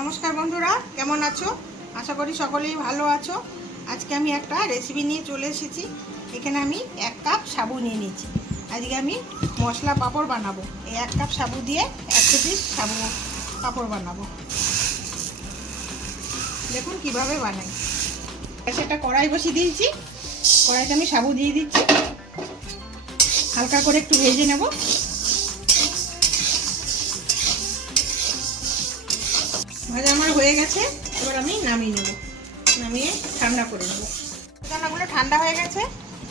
নমস্কার বন্ধুরা, কেমন আছো? আশা করি সকলেই ভালো আছো। আজকে আমি একটা রেসিপি নিয়ে চলে এসেছি। এখানে আমি এক কাপ সাবু নিয়ে নিয়েছি। আজকে আমি মশলা পাঁপড় বানাবো। এই এক কাপ সাবু দিয়ে একশো পিস সাবু পাঁপড় বানাবো। দেখুন কীভাবে বানাই। একটা কড়াই বসিয়ে দিয়েছি। কড়াইতে আমি সাবু দিয়ে দিচ্ছি। হালকা করে একটু ভেজে নেব। ভাজা আমার হয়ে গেছে। এবার আমি নামিয়ে নেব। নামিয়ে ঠান্ডা করে নেব। দানাগুলো ঠান্ডা হয়ে গেছে।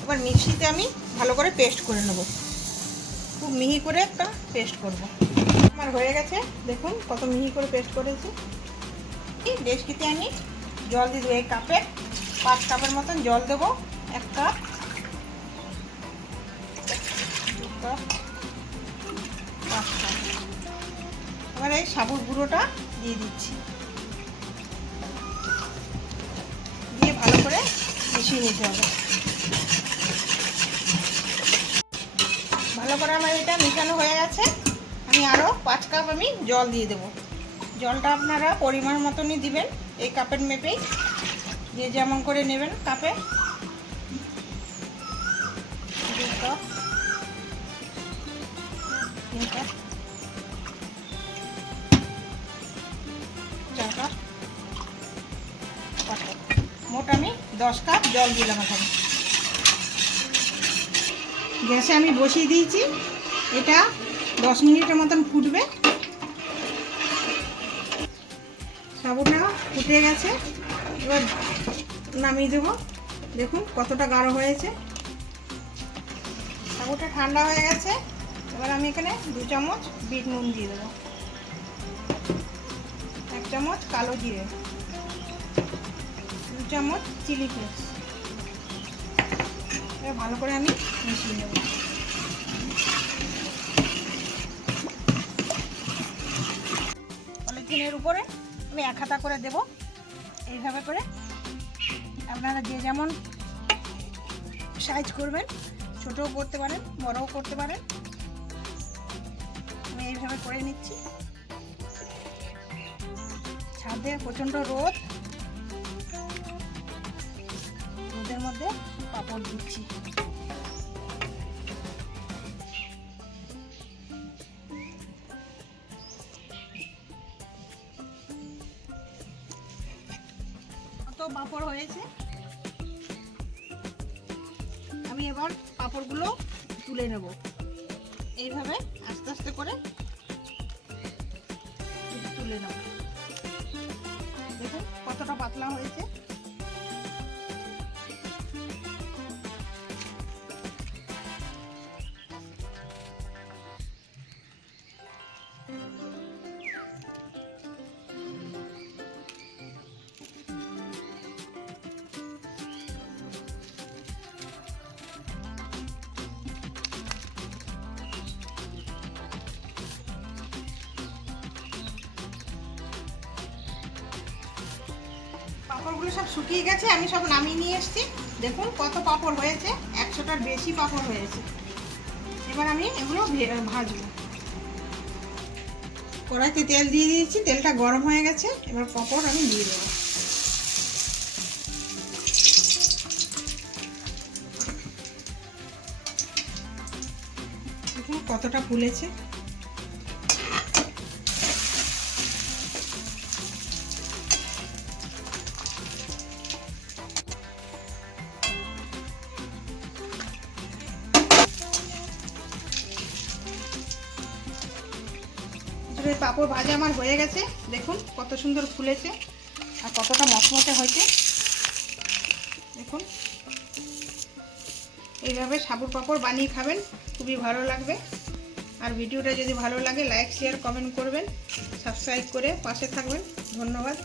এবার মিক্সিতে আমি ভালো করে পেস্ট করে নেব। খুব মিহি করে একটা পেস্ট করব। আমার হয়ে গেছে। দেখুন কত মিহি করে পেস্ট করেছি। ডেস্কিতে আমি জল দিয়ে দেবো। এই কাপে পাঁচ কাপের মতন জল দেবো। এক কাপ দু কাপ, পাঁচ কাপ। এবার এই সাবুর গুঁড়োটা দিয়ে দিচ্ছি। দিয়ে ভালো করে মিশিয়ে নিতে হবে। ভালো করে আমার এটা মিশানো হয়ে গেছে। আমি আরও পাঁচ কাপ আমি জল দিয়ে দেবো। জলটা আপনারা পরিমাণ মতনই দিবেন এই কাপের মেপেই। যে যেমন করে নেবেন কাপে। কাপ তিন কাপ মোট আমি দশ কাপ জল দিলাম এখানে। গ্যাসে আমি বসিয়ে দিয়েছি। এটা দশ মিনিটের মতন ফুটবে। সাবুটা ফুটে গেছে। এবার নামিয়ে দেবো। দেখুন কতটা গাঢ় হয়েছে। সাবুটা ঠান্ডা হয়ে গেছে। এবার আমি এখানে দু চামচ বিট নুন দিয়ে দেবো। এক চামচ কালো জিরে। চামচ চিলি ফ্লেক্স। ভালো করে আমি মিশিয়ে নেব। পলিথিনের উপরে আমি এক হাতা করে দেব। এইভাবে করে আপনারা যে যেমন সাইজ করবেন, ছোটও করতে পারেন, বড়ও করতে পারেন। আমি এইভাবে করে নিচ্ছি। ছাদে প্রচণ্ড রোদ। মধ্যে পাপড় দিচ্ছি। পাপড় হয়েছে। আমি এবার পাপড়গুলো তুলে নেব। এইভাবে আস্তে আস্তে করে তুলে নেব। দেখুন কতটা পাতলা হয়েছে। পাঁপড়গুলো সব শুকিয়ে গেছে, আমি সব নামিয়ে নিয়ে এসেছি। দেখুন কত পাঁপড় হয়েছে, একশোটার বেশি পাঁপড় হয়েছে। এবার আমি এগুলো ভাজবো। কড়াইতে তেল দিয়ে দিয়েছি, তেলটা গরম হয়ে গেছে, এবার পাঁপড় আমি দিয়ে দেবো। কতটা ফুলেছে। এবারে পাঁপড় ভাজা আমার হয়ে গেছে। দেখুন কত সুন্দর ফুলেছে আর কতটা মশমশে হয়েছে। দেখুন। এইভাবে সাবুর পাঁপড় বানিয়ে খাবেন, খুবই ভালো লাগবে। আর ভিডিওটা যদি ভালো লাগে, লাইক শেয়ার কমেন্ট করবেন। সাবস্ক্রাইব করে পাশে থাকবেন। ধন্যবাদ।